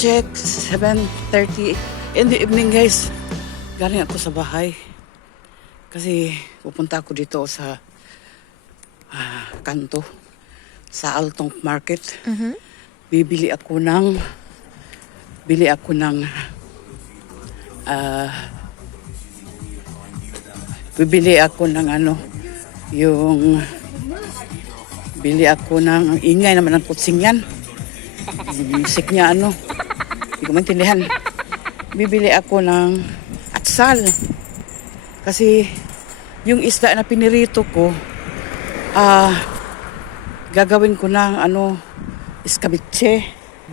Check, 7.30 in the evening guys. Galing ako sa bahay. Kasi pupunta ako dito sa ah, kanto. Sa Altong Market. Bibili ako ng bili ako ng ah, bibili ako ng ano yung bili ako ng ingay naman ng kutsing yan music niya ano hindi ko maintindihan. Bibili ako ng atsal. Kasi yung isda na pinirito ko ah gagawin ko ng ano iskabitse.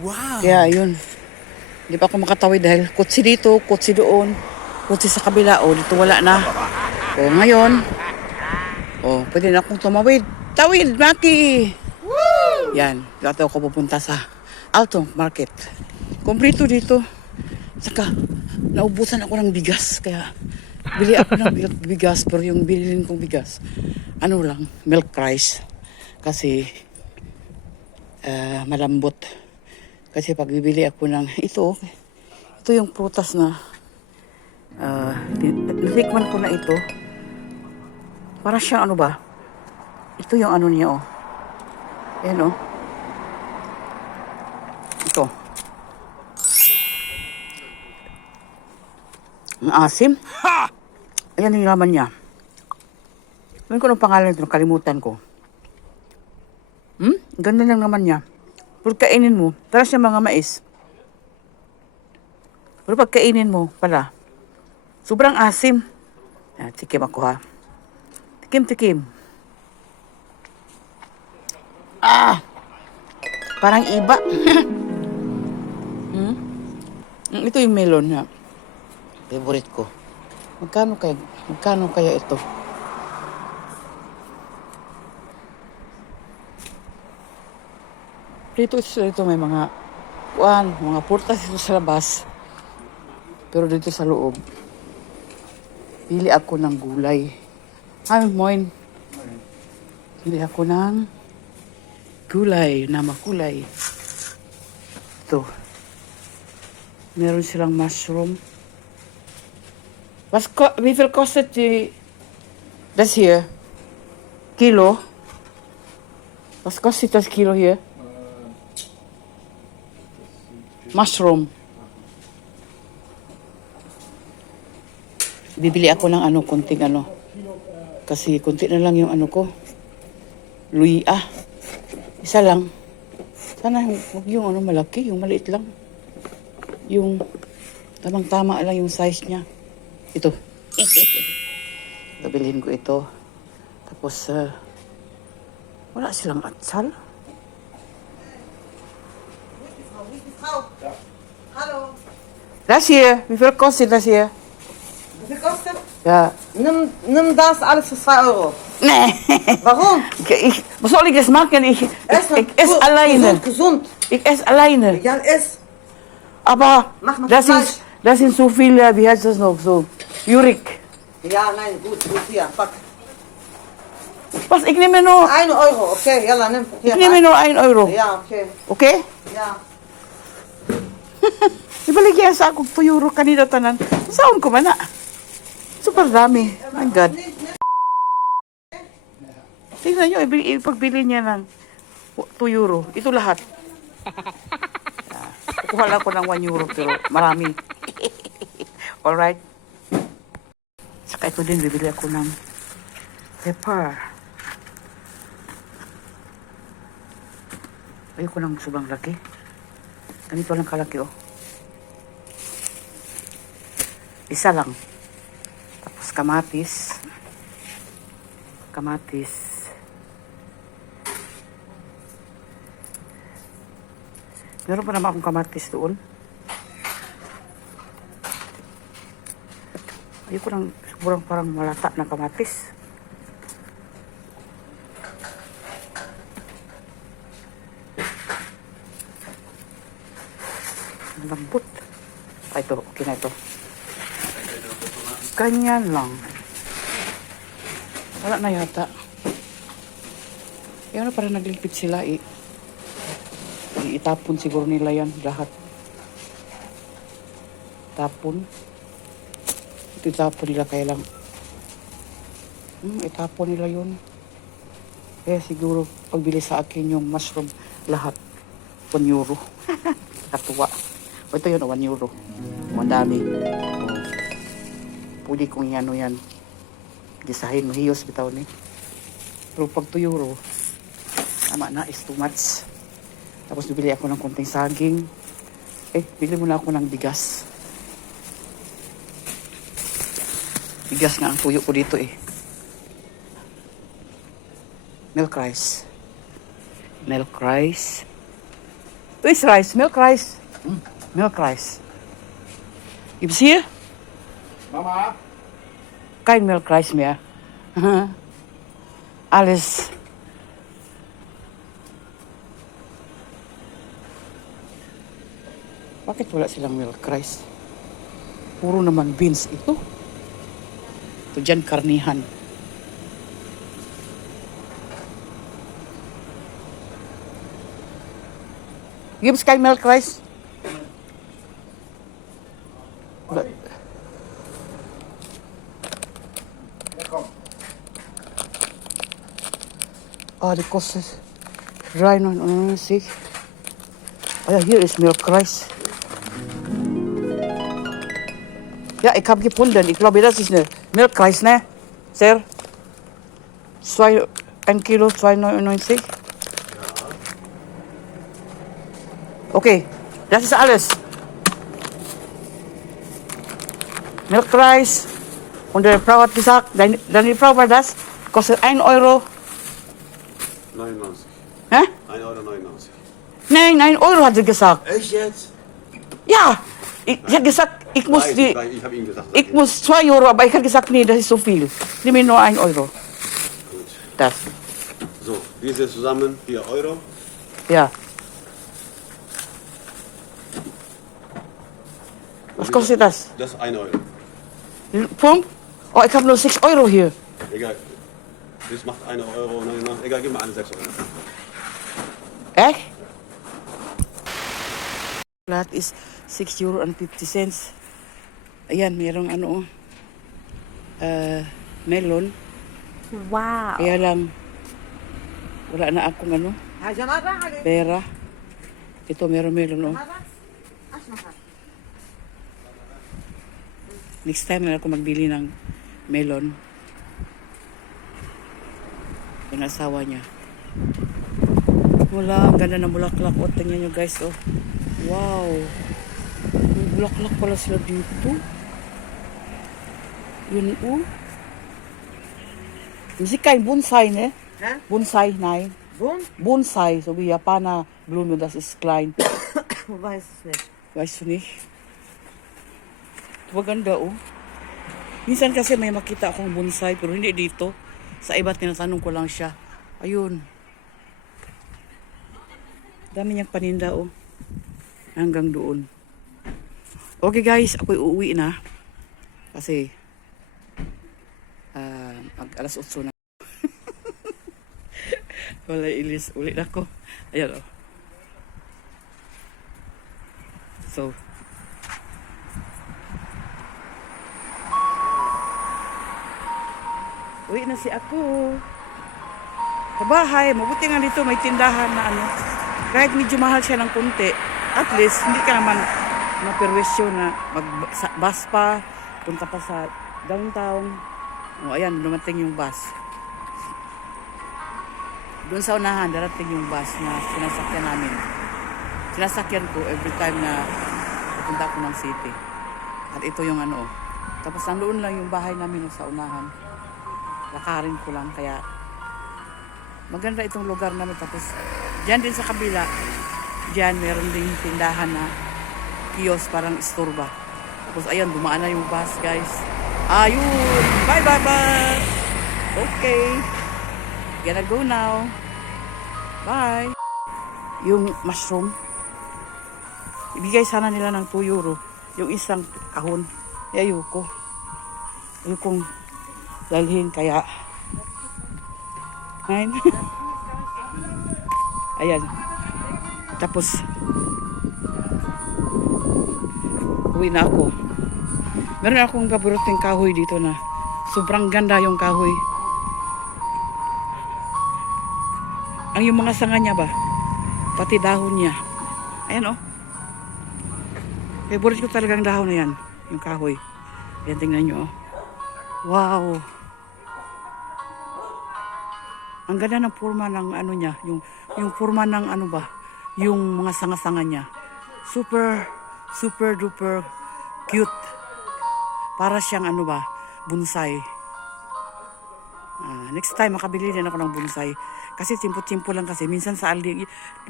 Wow. kaya yun. Hindi pa ako makatawid dahil kutsi dito kutsi doon kutsi sa kabila. O dito wala na. O ngayon. O pwede na akong tumawid. Tawid Maki! Yan dito ako pupunta sa Alto Market kumplito dito saka naubusan ako ng bigas kaya bili ako ng bigas pero yung bilhin kong bigas ano lang milk rice kasi ah, malambot kasi pag bibili ako ng ito, ito yung prutas na uh, natikman ko na ito. Para siyang ano ba? Ito yung ano niya oh. Ayan oh. Ang asim. Ha! Ayan yung laman niya. Ano ko ng pangalan nito? Kalimutan ko. Hmm? Ganda lang naman niya. Pero kainin mo, para siya mga mais. Pero pag kainin mo pala, sobrang asim. Ah, tikim ako ha. Tikim, tikim. Ah! Parang iba. hmm? Mm, Ito yung melon na favorite ko. Magkano kaya, magkano kaya ito? Dito ito may mga kuan, mga purtas dito sa labas. Pero dito sa loob, pili ako ng gulay. Ay, moin. Pili ako ng gulay, na makulay. Ito. Meron silang mushroom. Was ko, wie viel kostet die, das hier? Kilo? Was kostet das Kilo hier? Mushroom. Bibili ako ng ano, konting ano. Kasi konti na lang yung ano ko. Luya. Isa lang. Sana huwag yung ano malaki, yung maliit lang. Yung tamang-tama lang yung size niya. Ito. Gabilihin ko ito. Tapos, ah, wala silang atsal. Hallo, Das hier, wie viel kostet das hier? wie viel kostet? Ja. Nimm, nimm das alles für 2 Euro. Nee. Warum? Ich, was soll ich das machen? Ich, ich, ich esse alleine. Gesund, gesund. Ich esse alleine. Ja, ess. Aber Mach noch das Fleisch. ist, das sind so viele, wie heißt das noch so? Jurik. Ja, nein, gut, gut, hier, pack. Was? Ich nehme nur, 1 Euro, okay, jalla, nimm. Hier, ich nehme nur 1 Euro. Ja, okay, Okay? ja. Ibaligyan sa akong 2 euro kanina tanan. Saan ko man na? Super dami. My God. Tingnan nyo, ipagbili niya ng 2 euro. Ito lahat. Ah, Kukuha lang ko ng 1 euro pero marami. Alright. Saka ito din, bibili ako ng pepper. Ayoko ng sobrang laki. Ganito lang kalaki, oh. Isa lang. Tapos kamatis. Kamatis. Meron pa naman akong kamatis doon. Hindi ko lang sigurang parang malata na kamatis. Lambot. Ay, ito. Okay na ito. Ganyan lang. Wala na yata. Yung na parang naglipit sila eh. Itapon siguro nila yan lahat. Tapon. Itapon nila kaya lang. Hmm, itapon nila yun. Kaya siguro pagbili sa akin yung mushroom lahat 1 euro. Katuwa. O ito yun, 1 euro. Madami. O, pwede kong yan yan. Gisahin, mahiyos bitaw ni. Pero pag 2 euro, tama na, is too much. Tapos bibili ako ng konting saging. Eh, bili muna ako ng bigas. Bigas nga ang tuyo ko dito eh. Milk rice. Milk rice. Where's rice? Milk rice. Mm, milk rice. You see? Mama, Kein milk rice mehr. Alles. Bakit wala silang milk rice? Puro naman beans ito. Ito dyan, karnihan. Gibbs kay milk rice? Wala. komm. Ah, die kostet 3,99. Ah ja, hier ist Milk Ja, ich habe gefunden. Ich glaube, das ist eine Rice, ne? Sir? Zwei, ein Kilo 2,99. Okay, das ist alles. Rice. Und der Frau hat gesagt, deine, deine Frau war das, kostet 1 Euro. 99. Hä? 1,99 Euro. Nein, 1 Euro hat sie gesagt. Echt jetzt? Ja, ich, ich habe gesagt, ich muss, die, nein, ich gesagt. muss 2 Euro, aber ich habe gesagt, nee, das ist so viel. Nimm mir nur 1 Euro. Gut. Das, So, diese zusammen 4 Euro. ja. Was kostet das? Das ist 1 Euro. Pump? Oh, ich habe nur 6 Euro hier. Egal. Das macht 1 Euro. 99. Egal, gib mal eine 6 Euro. Echt? Lahat is 6 euro and 50 cents. Ayan, mayroong ano, uh, melon. Wow. Kaya lang, wala na akong ano, pera. Ito, mayroong melon, oh. Next time na ako magbili ng melon. Yung asawa niya. Wala, ang ganda ng bulaklak. O, tingnan nyo guys, oh. Wow. May bulaklak pala sila dito. Yun, oh. Musik kein Bonsai, ne? Hä? Bonsai, nein. Wohn? Bonsai, so wie Japaner Blume, das ist klein. Weiß es nicht. Weißt du nicht? Maganda oh. Minsan kasi may makita akong bonsai pero hindi dito. Sa iba tinatanong ko lang siya. Ayun. Dami niyang paninda oh. Hanggang doon. Okay guys, ako'y uuwi na. Kasi mag alas 8 na. Wala ilis. Uli na ako. Ayan oh. So, Uwi na si ako. Sa bahay, mabuti nga dito may tindahan na ano. Kahit medyo mahal siya ng kunti, at least hindi ka naman maperwisyo na mag-bus pa, punta pa sa downtown. O ayan, dumating yung bus. Doon sa unahan, darating yung bus na sinasakyan namin. Sinasakyan ko every time na pupunta ako ng city. At ito yung ano. Tapos nandoon lang yung bahay namin sa unahan lakarin ko lang kaya maganda itong lugar namin tapos diyan din sa kabila diyan meron ding tindahan na kiosk parang store ba tapos ayan dumaan na yung bus guys ayun. Bye bye bye. Okay. Gonna go now. Bye. Yung mushroom. Ibigay sana nila ng 2 euro. Yung isang kahon. Eh ayoko. Ayokong dalhin kaya. Ayan. Ayan. Tapos. Uwi na ako. Meron akong paboritong kahoy dito na sobrang ganda yung kahoy. Ang yung mga sanga niya ba? Pati dahon niya. Ayan oh. Favorite ko talagang dahon na yan. Yung kahoy. Ayan, tingnan nyo oh. Wow. Ang ganda ng forma ng ano niya. Yung, yung forma ng ano ba? Yung mga sanga-sanga niya. Super, super duper cute. Para siyang ano ba? Bonsai. Ah, next time makabili din ako ng bonsai. Kasi timpo-timpo lang kasi. Minsan sa Aldi.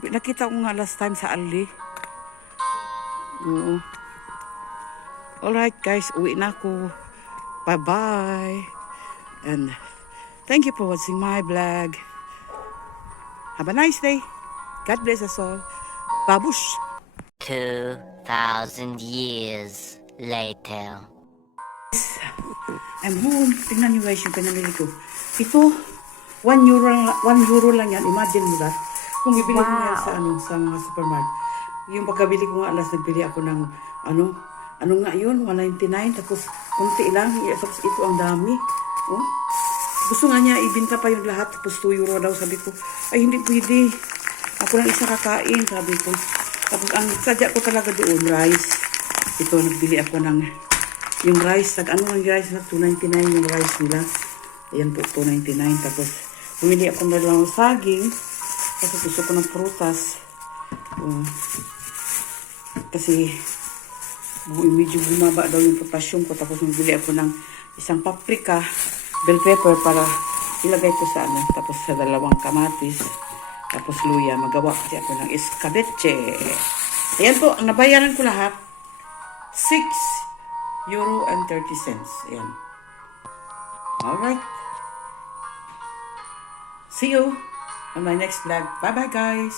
Nakita ko nga last time sa Aldi. Oo. Alright guys, uwi na ako. Bye-bye. And thank you for watching my vlog. Have a nice day. God bless us all. Babush! 2,000 years later. I'm home. Tingnan niyo guys yung pinamili ko. Ito, 1 euro lang, 1 euro lang yan. Imagine mo that. Kung bibili ko yan Wow. sa, ano, sa mga supermarket. Yung pagkabili ko nga, alas nagbili ako ng, ano, ano nga yun, 199. Tapos, kunti lang. Tapos, ito ang dami. Oh. Gusto nga niya, ibinta pa yung lahat. Tapos, 2 euro daw. Sabi ko, ay, hindi pwede. Ako lang isa kakain, sabi ko. Tapos, ang sadya ko talaga doon, rice. Ito, nagbili ako ng yung rice, nag ano ng rice na 2.99 yung rice nila. Ayan po, 2.99. Tapos, bumili ako ng dalawang saging. Kasi gusto ko ng prutas. Oh. Kasi, bu- medyo bumaba daw yung potassium ko. Tapos, bumili ako ng isang paprika, bell pepper para ilagay ko sa ano. Tapos, sa dalawang kamatis. Tapos, luya. Magawa kasi ako ng escabeche. Ayan po, nabayaran ko lahat. 6 euro and 30 cents. Ayan. Alright. See you on my next vlog. Bye-bye, guys.